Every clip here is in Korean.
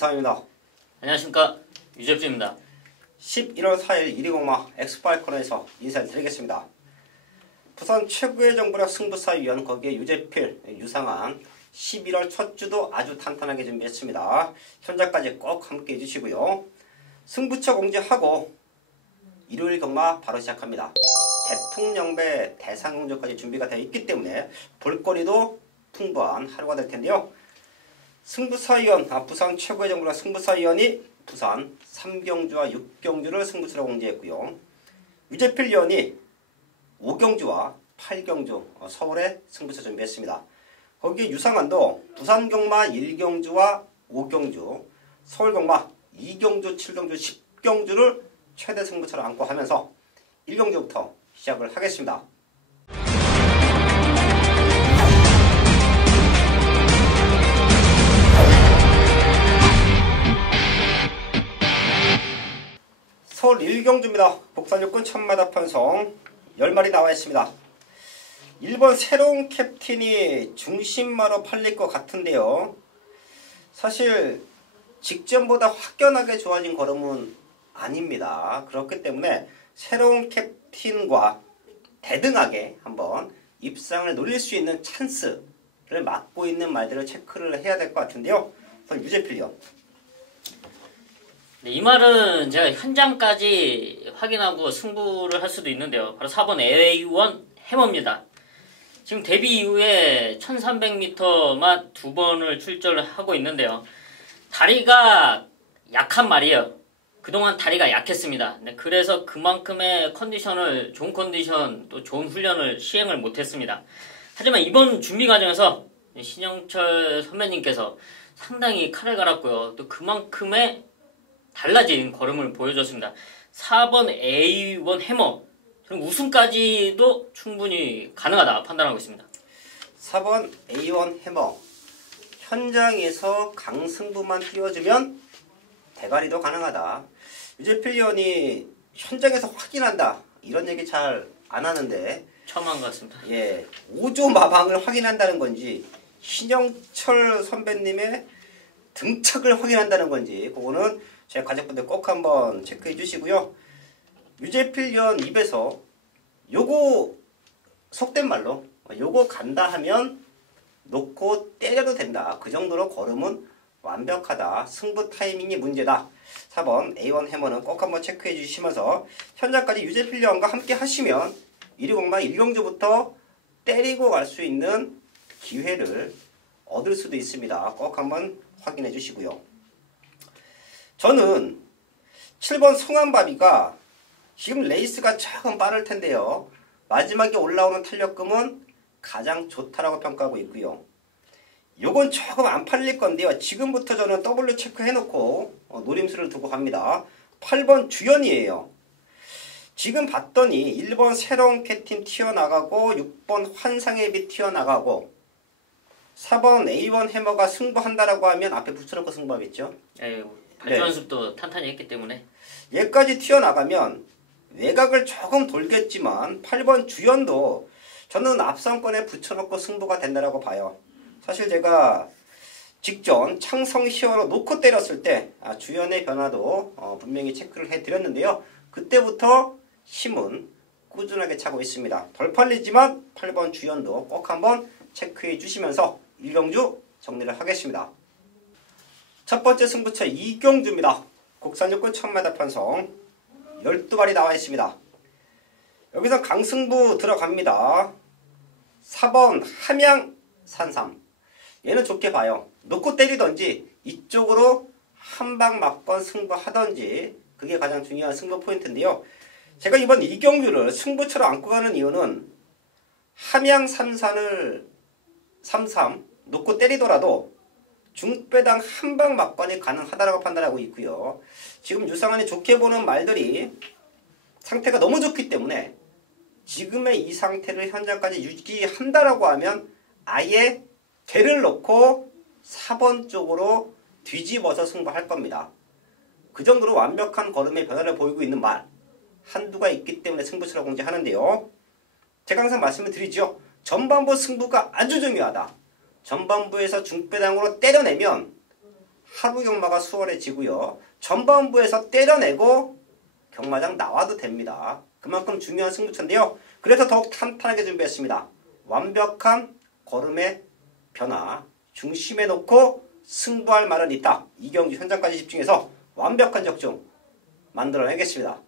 유상입니다. 안녕하십니까, 유재표입니다. 11월 4일 120마 엑스파이커너에서 인사를 드리겠습니다. 부산 최고의 정보력 승부사위원 거기에 유재필, 유상한 11월 첫 주도 아주 탄탄하게 준비했습니다. 현장까지 꼭 함께 해주시고요. 승부처 공지하고 일요일 경마 바로 시작합니다. 대통령배 대상공조까지 준비가 되어 있기 때문에 볼거리도 풍부한 하루가 될 텐데요. 승부사위원, 부산 최고의 정보력 승부사위원이 부산 3경주와 6경주를 승부처로 공지했고요. 유재필 위원이 5경주와 8경주 서울에 승부처 준비했습니다. 거기에 유상한도 부산 경마 1경주와 5경주, 서울 경마 2경주, 7경주, 10경주를 최대 승부처로 안고 하면서 1경주부터 시작을 하겠습니다. 서울 1경주입니다. 복산육군 천마다 편성 10마리 나와 있습니다. 1번 새로운 캡틴이 중심마로 팔릴 것 같은데요. 사실 직전보다 확연하게 좋아진 걸음은 아닙니다. 그렇기 때문에 새로운 캡틴과 대등하게 한번 입상을 노릴 수 있는 찬스를 막고 있는 말들을 체크를 해야 될 것 같은데요. 유재필 위원. 네, 이 말은 제가 현장까지 확인하고 승부를 할 수도 있는데요. 바로 4번 LA1 해머입니다. 지금 데뷔 이후에 1300m만 2번을 출전을 하고 있는데요. 다리가 약한 말이에요. 그동안 다리가 약했습니다. 네, 그래서 그만큼의 컨디션을, 좋은 컨디션, 또 좋은 훈련을 시행을 못했습니다. 하지만 이번 준비 과정에서 신영철 선배님께서 상당히 칼을 갈았고요. 또 그만큼의 달라진 걸음을 보여줬습니다. 4번 A1 해머, 저는 우승까지도 충분히 가능하다 판단하고 있습니다. 4번 A1 해머, 현장에서 강승부만 띄워주면 대가리도 가능하다. 유재필 위원이 현장에서 확인한다 이런 얘기 잘 안 하는데 처음 한 것 같습니다. 예, 5조 마방을 확인한다는 건지 신영철 선배님의 등짝을 확인한다는 건지 그거는 제 가족분들 꼭 한번 체크해 주시고요. 유재필 위원 입에서 요거 속된 말로 요거 간다 하면 놓고 때려도 된다. 그 정도로 걸음은 완벽하다. 승부 타이밍이 문제다. 4번 A1 해머는 꼭 한번 체크해 주시면서 현장까지 유재필 위원과 함께 하시면 120마 1경주부터 때리고 갈 수 있는 기회를 얻을 수도 있습니다. 꼭 한번 확인해 주시고요. 저는 7번 송한바비가 지금 레이스가 조금 빠를 텐데요. 마지막에 올라오는 탄력금은 가장 좋다라고 평가하고 있고요. 요건 조금 안 팔릴 건데요. 지금부터 저는 W 체크 해놓고 노림수를 두고 갑니다. 8번 주연이에요. 지금 봤더니 1번 새로운 캡틴 튀어나가고 6번 환상의 빛 튀어나가고 4번 A1 해머가 승부한다라고 하면 앞에 붙여놓고 승부하겠죠. 발전 연습도 탄탄히 했기 때문에 얘까지 튀어나가면 외곽을 조금 돌겠지만 8번 주연도 저는 앞선권에 붙여놓고 승부가 된다라고 봐요. 사실 제가 직전 창성 히어로 놓고 때렸을 때 주연의 변화도 분명히 체크를 해드렸는데요. 그때부터 힘은 꾸준하게 차고 있습니다. 덜 팔리지만 8번 주연도 꼭 한번 체크해 주시면서 1경주 정리를 하겠습니다. 첫 번째 승부처 2경주입니다. 국산육군 천마다 편성 12마리 나와 있습니다. 여기서 강승부 들어갑니다. 4번 함양 산삼. 얘는 좋게 봐요. 놓고 때리던지 이쪽으로 한방 막번 승부하던지 그게 가장 중요한 승부 포인트인데요. 제가 이번 2경주를 승부처로 안고 가는 이유는 함양 삼삼을 놓고 때리더라도 중배당 한방 막관이 가능하다고 판단하고 있고요. 지금 유상한이 좋게 보는 말들이 상태가 너무 좋기 때문에 지금의 이 상태를 현장까지 유지한다라고 하면 아예 대를 놓고 4번 쪽으로 뒤집어서 승부할 겁니다. 그 정도로 완벽한 걸음의 변화를 보이고 있는 말 한두가 있기 때문에 승부처로 공지하는데요. 제가 항상 말씀을 드리죠. 전반부 승부가 아주 중요하다. 전반부에서 중배당으로 때려내면 하루 경마가 수월해지고요. 전반부에서 때려내고 경마장 나와도 됩니다. 그만큼 중요한 승부처인데요. 그래서 더욱 탄탄하게 준비했습니다. 완벽한 걸음의 변화, 중심에 놓고 승부할 말은 있다. 이 경기 현장까지 집중해서 완벽한 적중 만들어내겠습니다.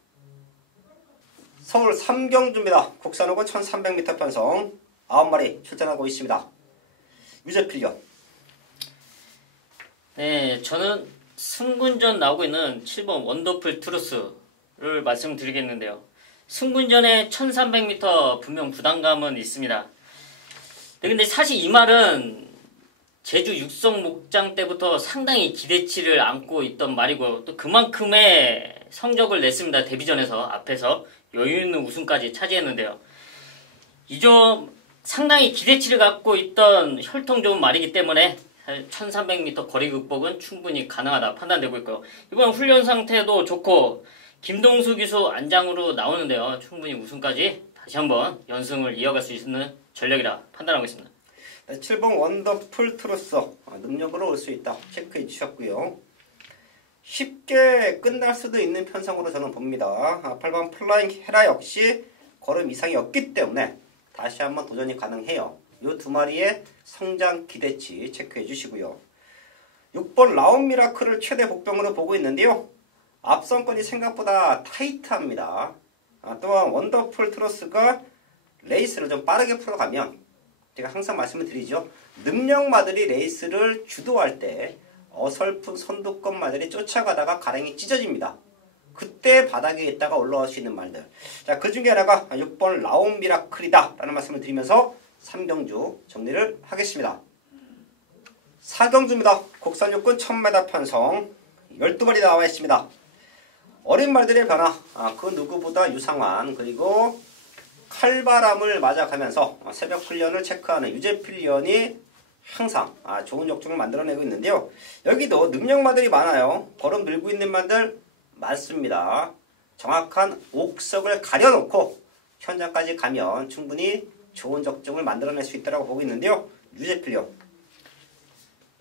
서울 삼경주입니다. 국산호고 1300m 편성 9마리 출전하고 있습니다. 유재필요. 네, 저는 승군전 나오고 있는 7번 원더풀 트루스를 말씀드리겠는데요. 승군전에 1300m 분명 부담감은 있습니다. 근데 사실 이 말은 제주 육성 목장 때부터 상당히 기대치를 안고 있던 말이고요. 또 그만큼의 성적을 냈습니다. 데뷔전에서 앞에서 여유 있는 우승까지 차지했는데요. 이 점 상당히 기대치를 갖고 있던 혈통 좋은 말이기 때문에 1300m 거리 극복은 충분히 가능하다 판단되고 있고요. 이번 훈련 상태도 좋고 김동수 기수 안장으로 나오는데요. 충분히 우승까지 다시 한번 연승을 이어갈 수 있는 전력이라 판단하고 있습니다. 7번 원더풀 트루스 능력으로 올 수 있다. 체크해 주셨고요. 쉽게 끝날 수도 있는 편성으로 저는 봅니다. 8번 플라잉 헤라 역시 걸음 이상이 없기 때문에 다시 한번 도전이 가능해요. 이 두 마리의 성장 기대치 체크해 주시고요. 6번 라운 미라클을 최대 복병으로 보고 있는데요. 앞선권이 생각보다 타이트합니다. 또한 원더풀 트루스가 레이스를 좀 빠르게 풀어가면 제가 항상 말씀을 드리죠. 능력마들이 레이스를 주도할 때 어설픈 선두권마들이 쫓아가다가 가랭이 찢어집니다. 그때 바닥에 있다가 올라올 수 있는 말들. 자, 그 중에 하나가 6번 라온 미라클이다 라는 말씀을 드리면서 3경주 정리를 하겠습니다. 4경주입니다. 국산 육군 1000m 편성 12마리 나와 있습니다. 어린 말들의 변화, 그 누구보다 유상환 그리고 칼바람을 맞아가면서 새벽 훈련을 체크하는 유재필련이 항상 좋은 적중을 만들어내고 있는데요. 여기도 능력마들이 많아요. 걸음 늘고 있는 말들 많습니다. 정확한 옥석을 가려놓고 현장까지 가면 충분히 좋은 적중을 만들어낼 수 있다고 보고 있는데요. 유재필련.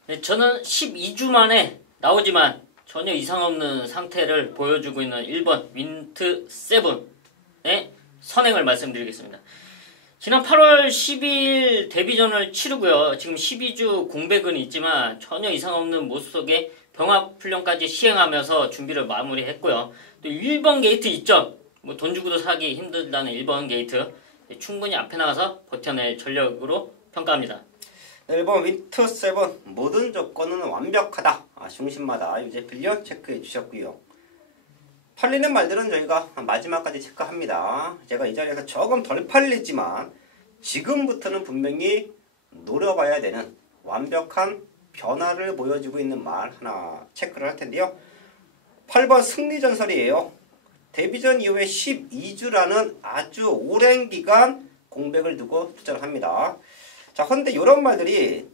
네, 저는 12주 만에 나오지만 전혀 이상 없는 상태를 보여주고 있는 1번 윈트 세븐의 선행을 말씀드리겠습니다. 지난 8월 10일 데뷔전을 치르고요. 지금 12주 공백은 있지만 전혀 이상 없는 모습 속에 병합훈련까지 시행하면서 준비를 마무리했고요. 또 1번 게이트 있죠. 돈 주고도 사기 힘들다는 1번 게이트 충분히 앞에 나가서 버텨낼 전력으로 평가합니다. 1번 윈트 세븐 모든 조건은 완벽하다. 중심마다 유재필련 체크해 주셨고요. 팔리는 말들은 저희가 마지막까지 체크합니다. 제가 이 자리에서 조금 덜 팔리지만 지금부터는 분명히 노려봐야 되는 완벽한 변화를 보여주고 있는 말 하나 체크를 할 텐데요. 8번 승리전설이에요. 데뷔전 이후에 12주라는 아주 오랜 기간 공백을 두고 투자를 합니다. 자, 그런데 이런 말들이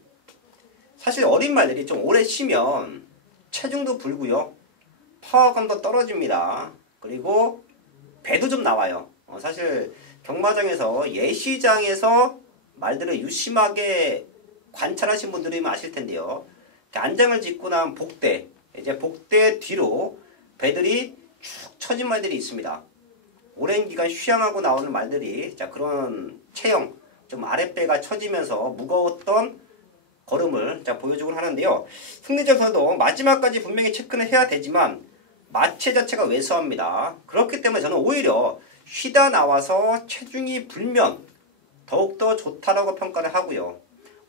사실 어린 말들이 좀 오래 쉬면 체중도 불고요. 파워감도 떨어집니다. 그리고 배도 좀 나와요. 사실 경마장에서 예시장에서 말들을 유심하게 관찰하신 분들이 아실 텐데요. 안장을 짓고 난 복대, 이제 복대 뒤로 배들이 축 처진 말들이 있습니다. 오랜 기간 휴양하고 나오는 말들이 그런 체형, 좀 아랫배가 처지면서 무거웠던 걸음을 보여주곤 하는데요. 승리전서도 마지막까지 분명히 체크는 해야 되지만 마체 자체가 왜소합니다. 그렇기 때문에 저는 오히려 쉬다 나와서 체중이 불면 더욱더 좋다라고 평가를 하고요.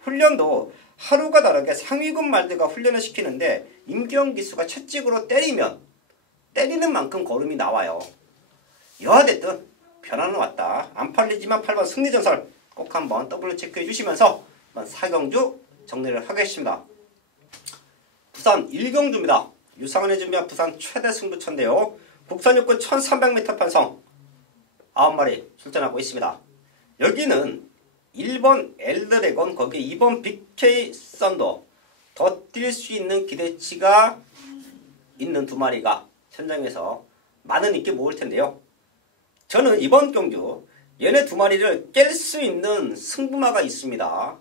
훈련도 하루가 다르게 상위급 말들과 훈련을 시키는데 임경기수가 채찍으로 때리는 만큼 걸음이 나와요. 여하됐든 변화는 왔다. 안 팔리지만 8번 승리전설 꼭 한번 더블 체크해 주시면서 4경주 정리를 하겠습니다. 부산 1경주입니다. 유상원이 준비한 부산 최대 승부처인데요. 국산 육군 1300m 편성 9마리 출전하고 있습니다. 여기는 1번 엘드래곤 거기에 2번 BK 썬더 더 뛸 수 있는 기대치가 있는 두 마리가 현장에서 많은 인기 모을 텐데요. 저는 이번 경주 얘네 두 마리를 깰 수 있는 승부마가 있습니다.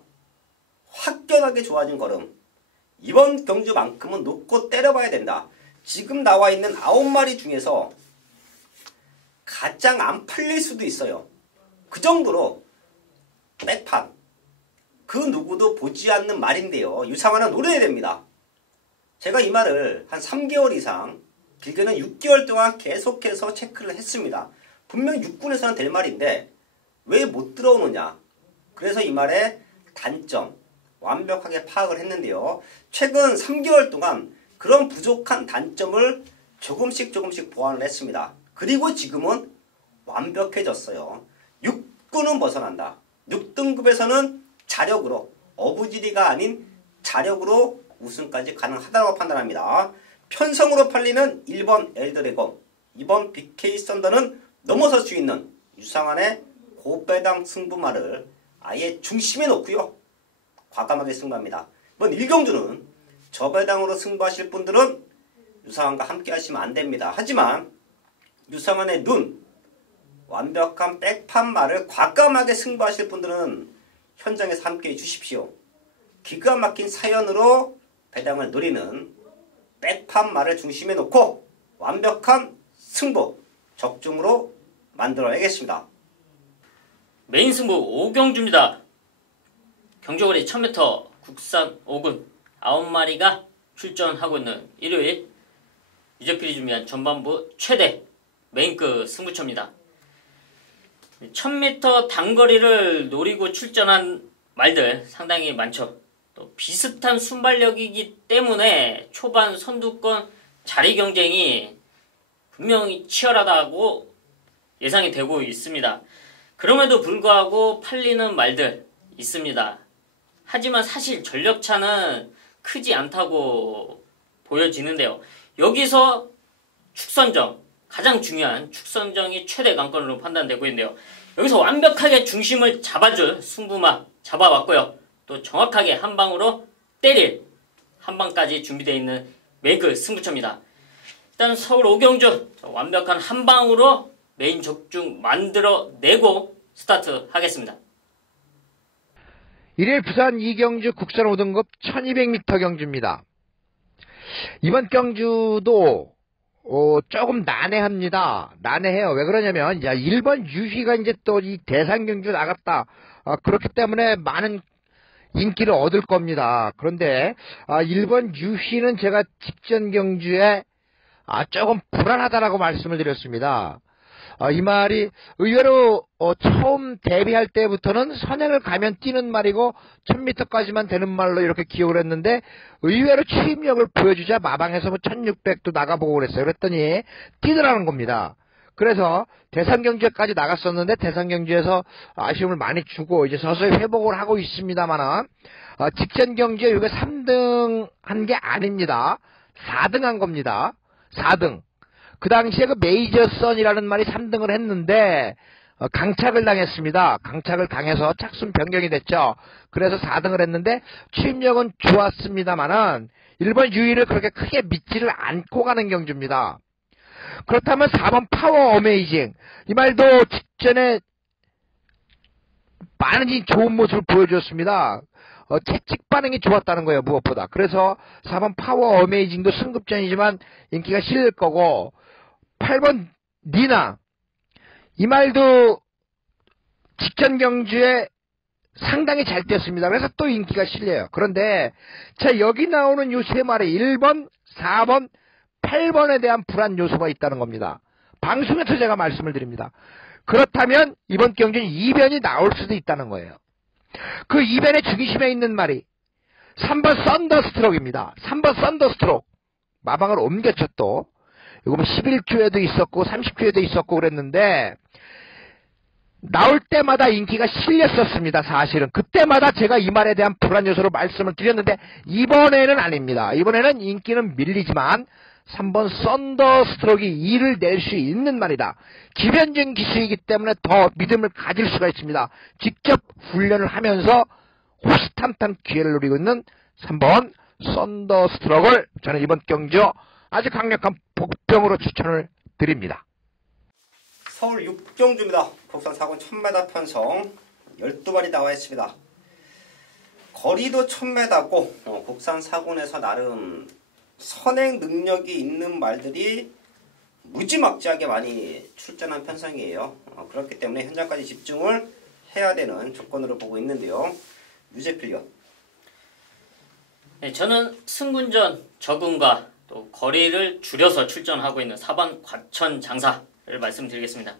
확연하게 좋아진 걸음. 이번 경주만큼은 놓고 때려봐야 된다. 지금 나와 있는 9마리 중에서 가장 안 팔릴 수도 있어요. 그 정도로 백판. 그 누구도 보지 않는 말인데요. 유상하나 노려야 됩니다. 제가 이 말을 한 3개월 이상, 길게는 6개월 동안 계속해서 체크를 했습니다. 분명히 육군에서는 될 말인데 왜 못 들어오느냐. 그래서 이 말의 단점 완벽하게 파악을 했는데요. 최근 3개월 동안 그런 부족한 단점을 조금씩 보완을 했습니다. 그리고 지금은 완벽해졌어요. 육군은 벗어난다. 6등급에서는 자력으로, 어부지리가 아닌 자력으로 우승까지 가능하다고 판단합니다. 편성으로 팔리는 1번 엘드래곤, 2번 BK 썬더는 넘어설 수 있는 유상한의 고배당 승부말을 아예 중심에 놓고요. 과감하게 승부합니다. 이번 1경주는 저배당으로 승부하실 분들은 유상한과 함께 하시면 안 됩니다. 하지만 유상한의 눈, 완벽한 백판말을 과감하게 승부하실 분들은 현장에서 함께 해주십시오. 기가 막힌 사연으로 배당을 노리는 백판말을 중심에 놓고 완벽한 승부 적중으로 만들어내겠습니다. 메인 승부 5경주입니다. 경주거리 1000m 국산 5군 9마리가 출전하고 있는 일요일 유적필이 준비한 전반부 최대 메인급 승부처입니다. 1000m 단거리를 노리고 출전한 말들 상당히 많죠. 또 비슷한 순발력이기 때문에 초반 선두권 자리 경쟁이 분명히 치열하다고 예상이 되고 있습니다. 그럼에도 불구하고 팔리는 말들 있습니다. 하지만 사실 전력차는 크지 않다고 보여지는데요. 여기서 축선정, 가장 중요한 축선정이 최대 강권으로 판단되고 있는데요. 여기서 완벽하게 중심을 잡아줄 승부마 잡아왔고요. 또 정확하게 한 방으로 때릴 한 방까지 준비되어 있는 메이크 승부처입니다. 일단 서울 5경주 완벽한 한 방으로 메인 적중 만들어내고 스타트하겠습니다. 일요일 부산 2경주 국산 5등급 1200m 경주입니다. 이번 경주도 조금 난해합니다. 난해해요. 왜 그러냐면 1번 유희가 이제 또 이 대상 경주 나갔다. 그렇기 때문에 많은 인기를 얻을 겁니다. 그런데 1번 유희는 제가 직전 경주에 조금 불안하다라고 말씀을 드렸습니다. 이 말이 의외로 처음 데뷔할 때부터는 선행을 가면 뛰는 말이고 1000m까지만 되는 말로 이렇게 기억을 했는데 의외로 추임력을 보여주자 마방에서 1600도 나가보고 그랬어요. 그랬더니 뛰더라는 겁니다. 그래서 대상경주에까지 나갔었는데 대상경주에서 아쉬움을 많이 주고 이제 서서히 회복을 하고 있습니다만은 직전 경주에 이게 3등 한 게 아닙니다. 4등 한 겁니다. 4등. 그 당시에 그 메이저선이라는 말이 3등을 했는데 강착을 당했습니다. 강착을 당해서 착순 변경이 됐죠. 그래서 4등을 했는데 추임력은 좋았습니다만은 1번 유희를 그렇게 크게 믿지를 않고 가는 경주입니다. 그렇다면 4번 파워 어메이징, 이 말도 직전에 많이 좋은 모습을 보여줬습니다. 채찍 반응이 좋았다는 거예요, 무엇보다. 그래서 4번 파워 어메이징도 승급전이지만 인기가 실릴 거고, 8번 니나, 이 말도 직전 경주에 상당히 잘 뛰었습니다. 그래서 또 인기가 실려요. 그런데 자, 여기 나오는 요 세 마리 1번, 4번, 8번에 대한 불안 요소가 있다는 겁니다. 방송에서 제가 말씀을 드립니다. 그렇다면 이번 경주는 이변이 나올 수도 있다는 거예요. 그 이변의 중심에 있는 말이 3번 썬더스트로크입니다. 3번 썬더스트로크. 마방을 옮겼죠 또. 이거 뭐 11주에도 있었고 30주에도 있었고 그랬는데 나올 때마다 인기가 실렸었습니다. 사실은 그때마다 제가 이 말에 대한 불안 요소로 말씀을 드렸는데 이번에는 아닙니다. 이번에는 인기는 밀리지만 3번 썬더스트로크이 이를 낼 수 있는 말이다. 기변적 기수이기 때문에 더 믿음을 가질 수가 있습니다. 직접 훈련을 하면서 호시탐탐 기회를 노리고 있는 3번 썬더스트로크를 저는 이번 경주 아주 강력한 복병으로 추천을 드립니다. 서울 6경주입니다. 국산 4군 1000m 편성 12마리 나와 있습니다. 거리도 1000m고 국산 사군에서 나름 선행 능력이 있는 말들이 무지막지하게 많이 출전한 편성이에요. 그렇기 때문에 현장까지 집중을 해야 되는 조건으로 보고 있는데요. 유재필요. 네, 저는 승군전 적응과 또 거리를 줄여서 출전하고 있는 4번 과천 장사를 말씀드리겠습니다.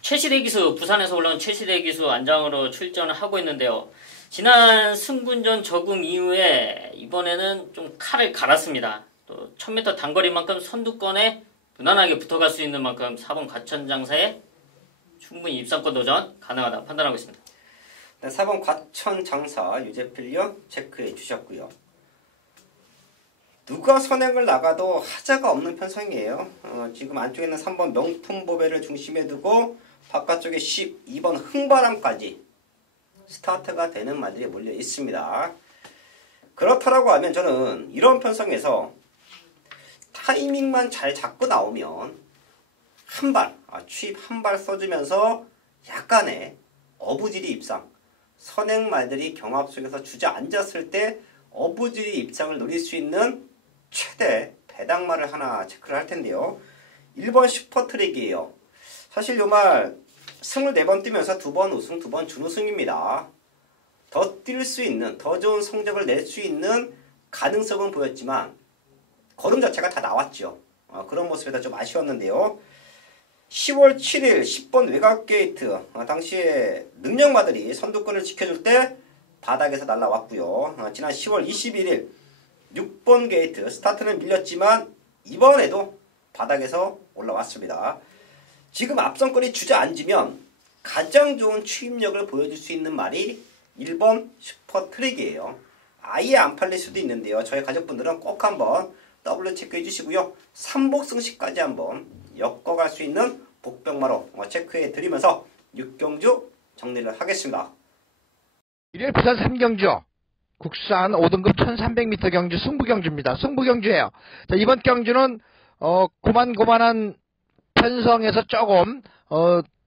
최시대 기수, 부산에서 올라온 최시대 기수 안장으로 출전을 하고 있는데요. 지난 승군전 적응 이후에 이번에는 좀 칼을 갈았습니다. 또 1000m 단거리만큼 선두권에 무난하게 붙어갈 수 있는 만큼 4번 과천 장사에 충분히 입상권 도전 가능하다 판단하고 있습니다. 네, 4번 과천 장사 유재필요 체크해 주셨고요. 누가 선행을 나가도 하자가 없는 편성이에요. 지금 안쪽에 있는 3번 명품 보배를 중심에 두고 바깥쪽에 12번 흥바람까지 스타트가 되는 말들이 몰려 있습니다. 그렇다라고 하면 저는 이런 편성에서 타이밍만 잘 잡고 나오면 추입 한 발 써주면서 약간의 어부지리 입상, 선행 말들이 경합 속에서 주저앉았을 때 어부지리 입상을 노릴 수 있는 최대 배당말을 하나 체크를 할 텐데요. 1번 슈퍼트랙이에요. 사실 요 말 24번 뛰면서 2번 우승, 2번 준우승입니다. 더 뛸 수 있는, 더 좋은 성적을 낼 수 있는 가능성은 보였지만 걸음 자체가 다 나왔죠. 그런 모습에다 좀 아쉬웠는데요. 10월 7일 10번 외곽 게이트, 당시에 능력마들이 선두권을 지켜줄 때 바닥에서 날라왔고요. 지난 10월 21일 6번 게이트 스타트는 밀렸지만 이번에도 바닥에서 올라왔습니다. 지금 앞선권이 주저앉으면 가장 좋은 추임력을 보여줄 수 있는 말이 1번 슈퍼트랙이에요. 아예 안 팔릴 수도 있는데요. 저희 가족분들은 꼭 한번 W 체크해 주시고요. 3복승시까지 한번 엮어갈 수 있는 복병마로 체크해 드리면서 6경주 정리를 하겠습니다. 일요일 부산 3경주 국산 5등급 1300m 경주 승부경주입니다. 승부경주예요. 자, 이번 경주는 고만고만한 편성에서 조금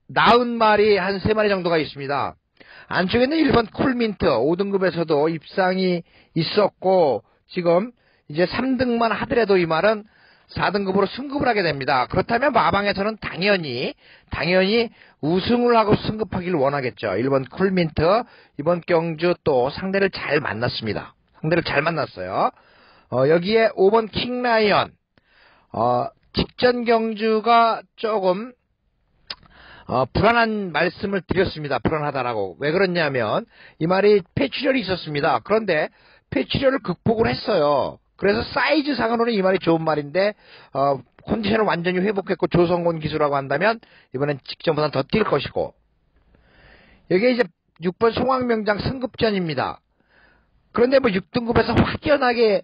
나은 말이 한 3마리 정도가 있습니다. 안쪽에는 1번 쿨민트 5등급에서도 입상이 있었고 지금 이제 3등만 하더라도 이 말은 4등급으로 승급을 하게 됩니다. 그렇다면 마방에서는 당연히 우승을 하고 승급하기를 원하겠죠. 1번 쿨민트 이번 경주 또 상대를 잘 만났습니다. 상대를 잘 만났어요. 여기에 5번 킹라이언 직전 경주가 조금 불안한 말씀을 드렸습니다. 불안하다라고. 왜 그러냐면 이 말이 폐출혈이 있었습니다. 그런데 폐출혈을 극복을 했어요. 그래서 사이즈상으로는 이 말이 좋은 말인데 컨디션을 완전히 회복했고 조성곤 기수라고 한다면 이번엔 직전보다 더 뛸 것이고 여기에 이제 6번 송황명장 승급전입니다. 그런데 뭐 6등급에서 확연하게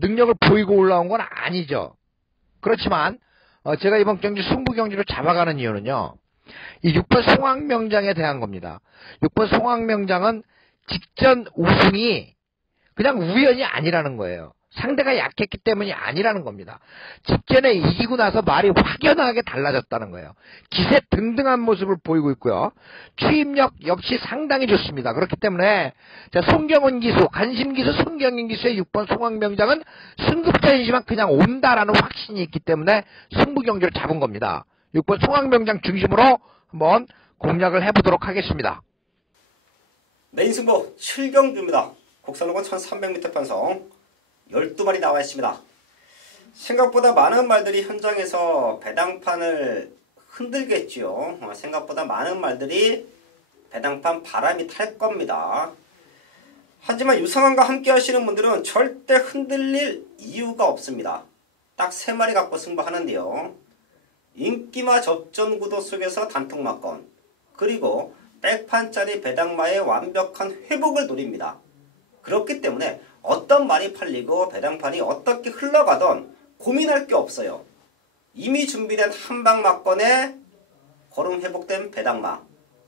능력을 보이고 올라온 건 아니죠. 그렇지만 제가 이번 경주 승부경주로 잡아가는 이유는요. 이 6번 송황명장에 대한 겁니다. 6번 송황명장은 직전 우승이 그냥 우연이 아니라는 거예요. 상대가 약했기 때문이 아니라는 겁니다. 직전에 이기고 나서 말이 확연하게 달라졌다는 거예요. 기세 등등한 모습을 보이고 있고요. 추임력 역시 상당히 좋습니다. 그렇기 때문에 송경훈 기수, 간심기수 송경인 기수의 6번 송황명장은 승급전이지만 그냥 온다라는 확신이 있기 때문에 승부경주를 잡은 겁니다. 6번 송황명장 중심으로 한번 공략을 해보도록 하겠습니다. 메인 승부 7경주입니다. 국산호건 1300m 편성 12마리 나와 있습니다. 생각보다 많은 말들이 현장에서 배당판을 흔들겠지요. 생각보다 많은 말들이 배당판 바람이 탈 겁니다. 하지만 유상환과 함께 하시는 분들은 절대 흔들릴 이유가 없습니다. 딱 3마리 갖고 승부하는데요. 인기마 접전 구도 속에서 단통막건 그리고 백판짜리 배당마의 완벽한 회복을 노립니다. 그렇기 때문에 어떤 말이 팔리고 배당판이 어떻게 흘러가던 고민할 게 없어요. 이미 준비된 한방막건에 걸음 회복된 배당마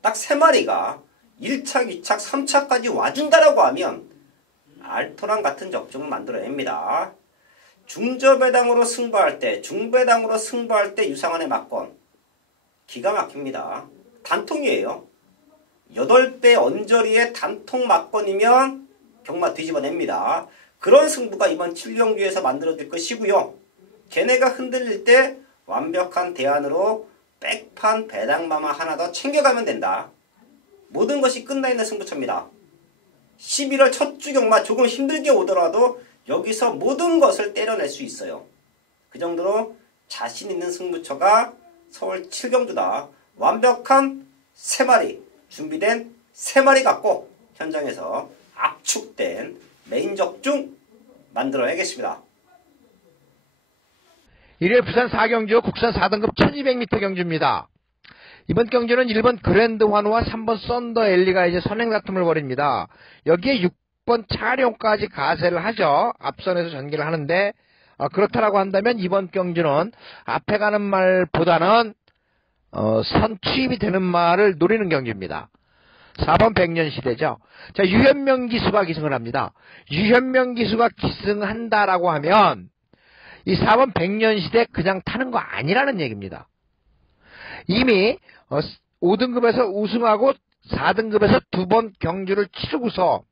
딱 3마리가 1차, 2차, 3차까지 와준다라고 하면 알토란 같은 적중을 만들어냅니다. 중저배당으로 승부할 때, 중배당으로 승부할 때 유상환의 막건 기가 막힙니다. 단통이에요. 8배 언저리의 단통 막건이면 경마 뒤집어냅니다. 그런 승부가 이번 7경주에서 만들어질 것이고요. 걔네가 흔들릴 때 완벽한 대안으로 백판 배당마마 하나 더 챙겨가면 된다. 모든 것이 끝나있는 승부처입니다. 11월 첫 주 경마 조금 힘들게 오더라도 여기서 모든 것을 때려낼 수 있어요. 그 정도로 자신 있는 승부처가 서울 7경주다. 완벽한 3마리, 준비된 3마리 갖고 현장에서 압축된 메인 적중 만들어내겠습니다. 일요일 부산 4경주 국산 4등급 1200m 경주입니다. 이번 경주는 1번 그랜드 환호와 3번 썬더 엘리가 이제 선행 다툼을 벌입니다. 여기에 6번 차룡까지 가세를 하죠. 앞선에서 전개를 하는데 그렇다라고 한다면 이번 경주는 앞에 가는 말보다는 선 투입이 되는 말을 노리는 경주입니다. 4번 백년시대죠. 자, 유현명 기수가 기승을 합니다. 유현명 기수가 기승한다라고 하면 이 4번 백년시대 그냥 타는 거 아니라는 얘기입니다. 이미 5등급에서 우승하고 4등급에서 2번 경주를 치르고서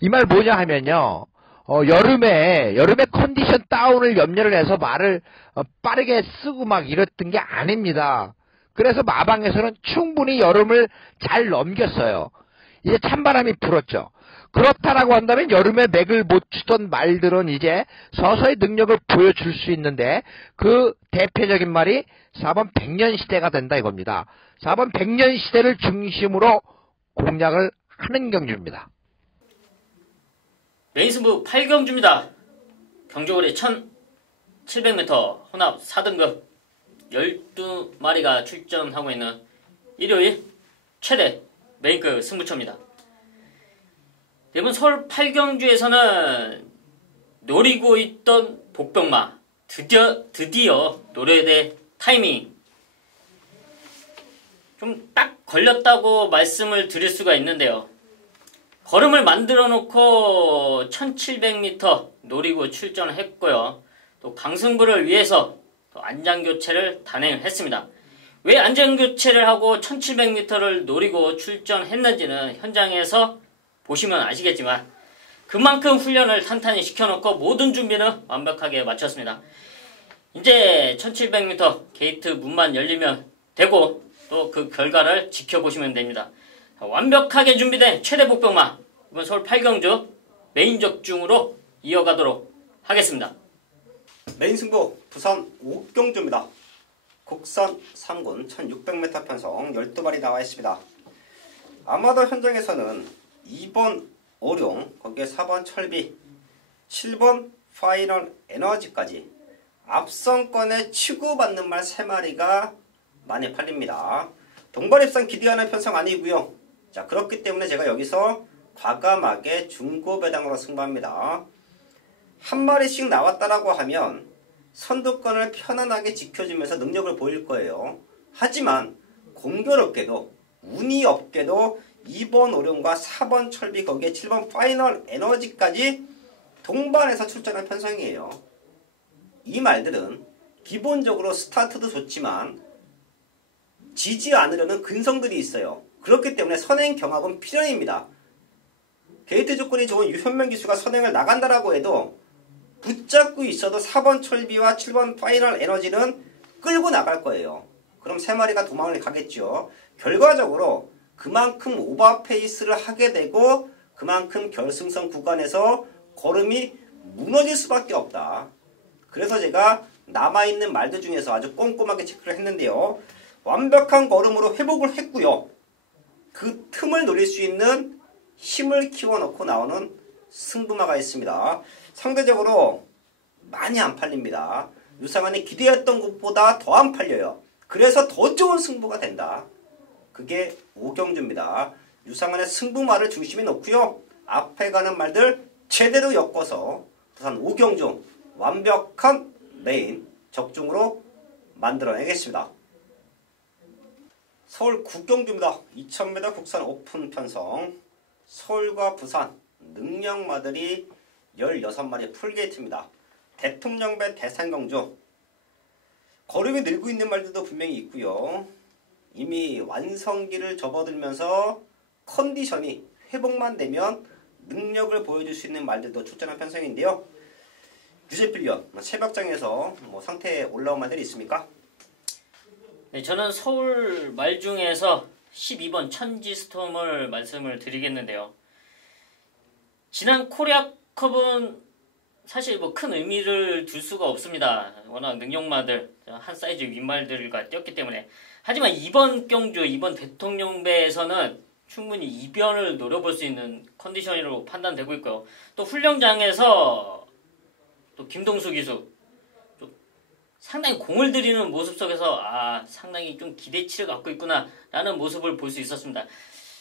이 말 뭐냐 하면요. 여름에 컨디션 다운을 염려를 해서 말을 빠르게 쓰고 막 이랬던 게 아닙니다. 그래서 마방에서는 충분히 여름을 잘 넘겼어요. 이제 찬바람이 불었죠. 그렇다라고 한다면 여름에 맥을 못 추던 말들은 이제 서서히 능력을 보여줄 수 있는데 그 대표적인 말이 4번 백년시대가 된다 이겁니다. 4번 백년시대를 중심으로 공략을 하는 경주입니다. 메인 승부 8경주입니다. 경주거리 1700m 혼합 4등급 12마리가 출전하고 있는 일요일 최대 메인급 승부처입니다. 이번 서울 8경주에서는 노리고 있던 복병마 드디어 노래대 타이밍 좀 딱 걸렸다고 말씀을 드릴 수가 있는데요. 걸음을 만들어 놓고 1700m 노리고 출전을 했고요. 또 강승부를 위해서 또 안장교체를 단행했습니다. 왜 안장교체를 하고 1700m를 노리고 출전했는지는 현장에서 보시면 아시겠지만 그만큼 훈련을 탄탄히 시켜놓고 모든 준비는 완벽하게 마쳤습니다. 이제 1700m 게이트 문만 열리면 되고 또 그 결과를 지켜보시면 됩니다. 완벽하게 준비된 최대 복병마 이번 서울 8경주 메인 적중으로 이어가도록 하겠습니다. 메인 승부 부산 5경주입니다. 국산 3군 1600m 편성 12마리 나와 있습니다. 아마도 현장에서는 2번 오룡, 거기에 4번 철비, 7번 파이널 에너지까지 앞선권에 치고받는 말 3마리가 많이 팔립니다. 동반입상 기대하는 편성 아니고요. 자, 그렇기 때문에 제가 여기서 과감하게 중고 배당으로 승부합니다. 한 마리씩 나왔다라고 하면 선두권을 편안하게 지켜주면서 능력을 보일 거예요. 하지만 공교롭게도 운이 없게도 2번 오룡과 4번 철비 거기에 7번 파이널 에너지까지 동반해서 출전한 편성이에요. 이 말들은 기본적으로 스타트도 좋지만 지지 않으려는 근성들이 있어요. 그렇기 때문에 선행 경합은 필연입니다. 게이트 조건이 좋은 유현명 기수가 선행을 나간다라고 해도 붙잡고 있어도 4번 철비와 7번 파이널 에너지는 끌고 나갈 거예요. 그럼 3마리가 도망을 가겠죠. 결과적으로 그만큼 오버페이스를 하게 되고 그만큼 결승선 구간에서 걸음이 무너질 수밖에 없다. 그래서 제가 남아있는 말들 중에서 아주 꼼꼼하게 체크를 했는데요. 완벽한 걸음으로 회복을 했고요. 그 틈을 노릴 수 있는 힘을 키워놓고 나오는 승부마가 있습니다. 상대적으로 많이 안 팔립니다. 유상한이 기대했던 것보다 더 안 팔려요. 그래서 더 좋은 승부가 된다. 그게 5경주입니다. 유상한의 승부마를 중심에 놓고요. 앞에 가는 말들 제대로 엮어서 부산 5경주 완벽한 메인 적중으로 만들어내겠습니다. 서울 9경주입니다. 2000m 국산 오픈 편성 서울과 부산 능력마들이 16마리 풀게이트입니다. 대통령배 대상경주 걸음이 늘고 있는 말들도 분명히 있고요. 이미 완성기를 접어들면서 컨디션이 회복만 되면 능력을 보여줄 수 있는 말들도 출전한 편성인데요. 유재필련 새벽장에서 상태에 올라온 말들이 있습니까? 네, 저는 서울 말 중에서 12번 천지스톰을 말씀을 드리겠는데요. 지난 코리아컵은 사실 큰 의미를 둘 수가 없습니다. 워낙 능력마들 한 사이즈 윗말들과 뛰었기 때문에. 하지만 이번 경주, 이번 대통령배에서는 충분히 이변을 노려볼 수 있는 컨디션으로 판단되고 있고요. 또 훈련장에서 또 김동수 기수 상당히 공을 들이는 모습 속에서 상당히 좀 기대치를 갖고 있구나 라는 모습을 볼 수 있었습니다.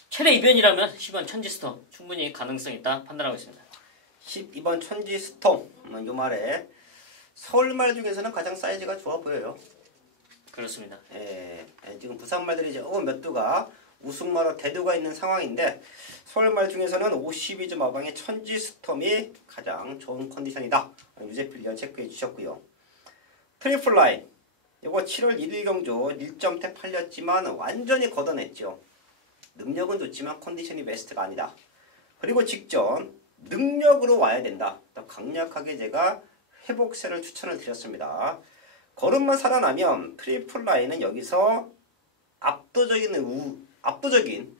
최대 이변이라면 10번 천지스톰 충분히 가능성이 있다 판단하고 있습니다. 12번 천지스톰 이 말에 서울말 중에서는 가장 사이즈가 좋아 보여요. 그렇습니다. 지금 부산말들이 조금 몇 두가 우승마로 대두가 있는 상황인데 서울말 중에서는 52.5방의 천지스톰이 가장 좋은 컨디션이다. 유재필련 체크해 주셨고요. 트리플라인 이거 7월 1일 경주 1점대 팔렸지만 완전히 걷어냈죠. 능력은 좋지만 컨디션이 베스트가 아니다. 그리고 직전 능력으로 와야 된다. 더 강력하게 제가 회복세를 추천을 드렸습니다. 걸음만 살아나면 트리플라인은 여기서 압도적인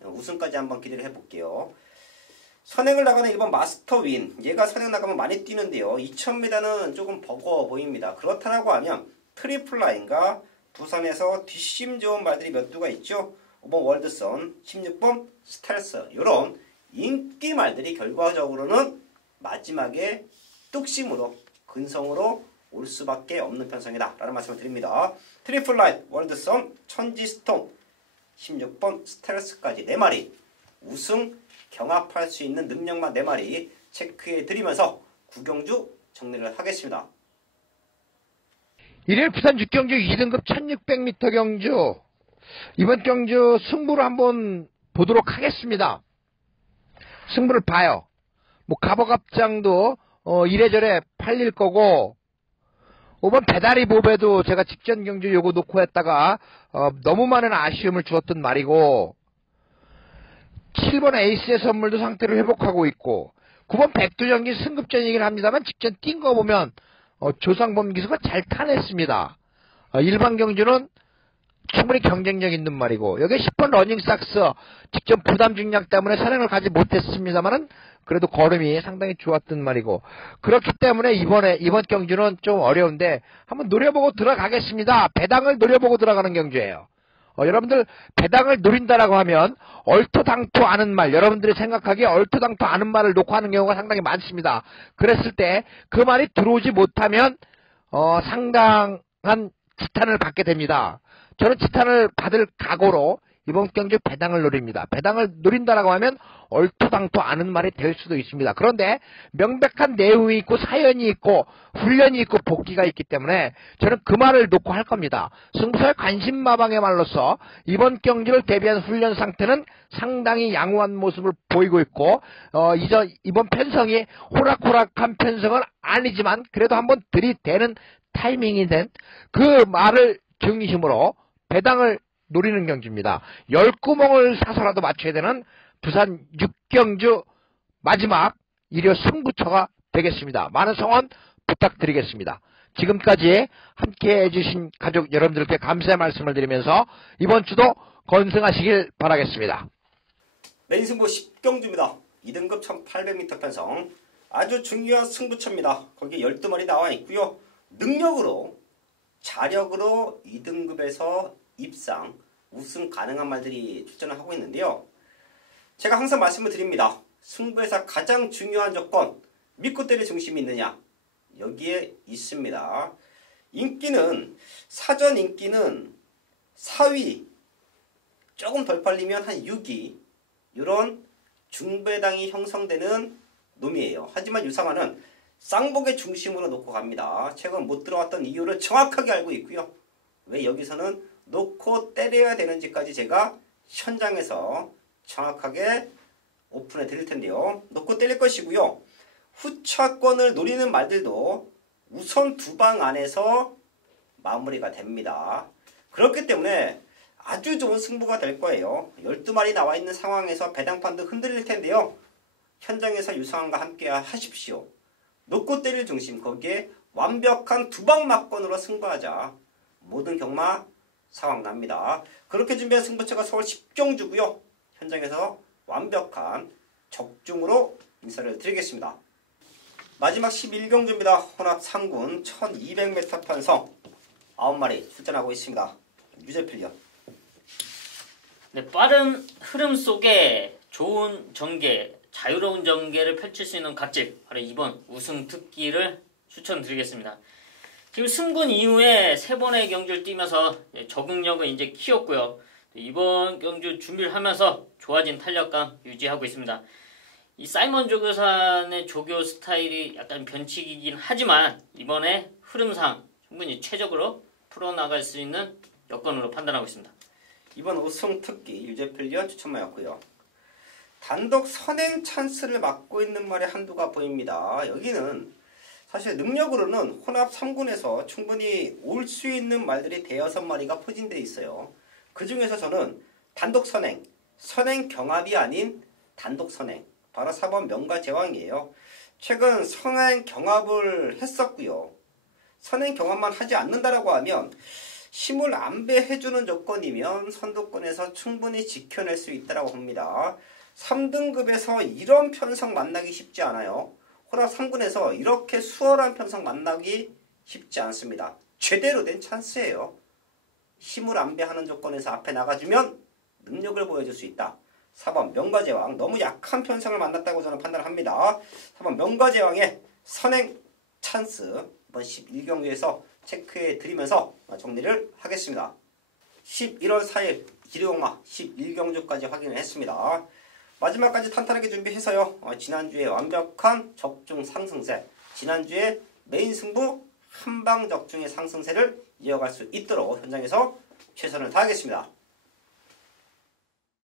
우승까지 한번 기대를 해볼게요. 선행을 나가는 1번 마스터윈. 얘가 선행 나가면 많이 뛰는데요. 2000m는 조금 버거워 보입니다. 그렇다고 하면 트리플라인과 부산에서 뒷심 좋은 말들이 몇 두가 있죠. 5번 월드선, 16번 스텔스. 이런 인기 말들이 결과적으로는 마지막에 뚝심으로 근성으로 올 수밖에 없는 편성이다 라는 말씀을 드립니다. 트리플라인, 월드선, 천지스톰, 16번 스텔스까지 4마리 우승 경합할 수 있는 능력만 4마리 체크해 드리면서 구경주 정리를 하겠습니다. 일일 부산 6경주 2등급 1600m 경주 이번 경주 승부를 한번 보도록 하겠습니다. 승부를 봐요. 갑오갑장도 이래저래 팔릴 거고 5번 배다리 보배도 제가 직전 경주 요거 놓고 했다가 너무 많은 아쉬움을 주었던 말이고 7번 에이스의 선물도 상태를 회복하고 있고 9번 백두전기 승급전이긴 합니다만 직전 뛴 거 보면 조상범 기수가 잘 타냈습니다. 일반 경주는 충분히 경쟁력 있는 말이고 여기 10번 러닝삭스 직전 부담 중량 때문에 선행을 가지 못했습니다만은 그래도 걸음이 상당히 좋았던 말이고 그렇기 때문에 이번 경주는 좀 어려운데 한번 노려보고 들어가겠습니다. 배당을 노려보고 들어가는 경주예요. 여러분들 배당을 노린다라고 하면 얼토당토 아는 말, 여러분들이 생각하기에 얼토당토 아는 말을 놓고 하는 경우가 상당히 많습니다. 그랬을 때 그 말이 들어오지 못하면 상당한 지탄을 받게 됩니다. 저는 지탄을 받을 각오로 이번 경주 배당을 노립니다. 배당을 노린다라고 하면 얼토당토 아는 말이 될 수도 있습니다. 그런데 명백한 내용이 있고 사연이 있고 훈련이 있고 복귀가 있기 때문에 저는 그 말을 놓고 할 겁니다. 승부사의 관심마방의 말로서 이번 경주를 대비한 훈련 상태는 상당히 양호한 모습을 보이고 있고 이번 편성이 호락호락한 편성은 아니지만 그래도 한번 들이대는 타이밍이 된 그 말을 중심으로 배당을 노리는 경주입니다. 10구멍을 사서라도 맞춰야 되는 부산 6경주 마지막 일요 승부처가 되겠습니다. 많은 성원 부탁드리겠습니다. 지금까지 함께 해주신 가족 여러분들께 감사의 말씀을 드리면서 이번 주도 건승하시길 바라겠습니다. 메인 승부 10경주입니다. 2등급 1800m 편성 아주 중요한 승부처입니다. 거기에 12마리 나와 있고요. 능력으로 자력으로 2등급에서 입상 우승 가능한 말들이 출전을 하고 있는데요. 제가 항상 말씀을 드립니다. 승부에서 가장 중요한 조건 믿고 때릴 중심이 있느냐 여기에 있습니다. 인기는 사전 인기는 4위 조금 덜 팔리면 한 6위 이런 중배당이 형성되는 놈이에요. 하지만 유상화는 쌍복의 중심으로 놓고 갑니다. 최근 못 들어왔던 이유를 정확하게 알고 있고요. 왜 여기서는 놓고 때려야 되는지까지 제가 현장에서 정확하게 오픈해 드릴 텐데요. 놓고 때릴 것이고요. 후차권을 노리는 말들도 우선 2방 안에서 마무리가 됩니다. 그렇기 때문에 아주 좋은 승부가 될 거예요. 12마리 나와 있는 상황에서 배당판도 흔들릴 텐데요. 현장에서 유상한과 함께 하십시오. 놓고 때릴 중심, 거기에 완벽한 두방 막건으로 승부하자. 모든 경마 상황 납니다. 그렇게 준비한 승부처가 서울 10경주고요. 현장에서 완벽한 적중으로 인사를 드리겠습니다. 마지막 11경주입니다. 혼합 3군 1200m 편성 9마리 출전하고 있습니다. 유재필련. 네, 빠른 흐름 속에 좋은 전개, 자유로운 전개를 펼칠 수 있는 각질, 바로 이번 우승 특기를 추천드리겠습니다. 지금 승군 이후에 3번의 경주를 뛰면서 적응력을 이제 키웠고요. 이번 경주 준비를 하면서 좋아진 탄력감 유지하고 있습니다. 이 사이먼 조교산의 조교 스타일이 약간 변칙이긴 하지만 이번에 흐름상 충분히 최적으로 풀어나갈 수 있는 여건으로 판단하고 있습니다. 이번 우승 특기 유재필련 추천마였고요. 단독 선행 찬스를 맡고 있는 말이 한두가 보입니다. 여기는 사실 능력으로는 혼합 3군에서 충분히 올 수 있는 말들이 대여섯 마리가 포진되어 있어요. 그 중에서 저는 단독 선행, 선행 경합이 아닌 단독 선행, 바로 4번 명가제왕이에요. 최근 선행 경합을 했었고요. 선행 경합만 하지 않는다라고 하면 힘을 안배해주는 조건이면 선두권에서 충분히 지켜낼 수 있다고 봅니다. 3등급에서 이런 편성 만나기 쉽지 않아요. 혼합 3군에서 이렇게 수월한 편성 만나기 쉽지 않습니다. 제대로 된 찬스예요. 힘을 안배하는 조건에서 앞에 나가주면 능력을 보여줄 수 있다. 4번 명가제왕, 너무 약한 편성을 만났다고 저는 판단합니다. 4번 명가제왕의 선행 찬스 이번 11경기에서 체크해 드리면서 정리를 하겠습니다. 11월 4일 기류용마 11경주까지 확인을 했습니다. 마지막까지 탄탄하게 준비해서요. 지난주에 완벽한 적중 상승세, 지난주에 메인 승부 한방 적중의 상승세를 이어갈 수 있도록 현장에서 최선을 다하겠습니다.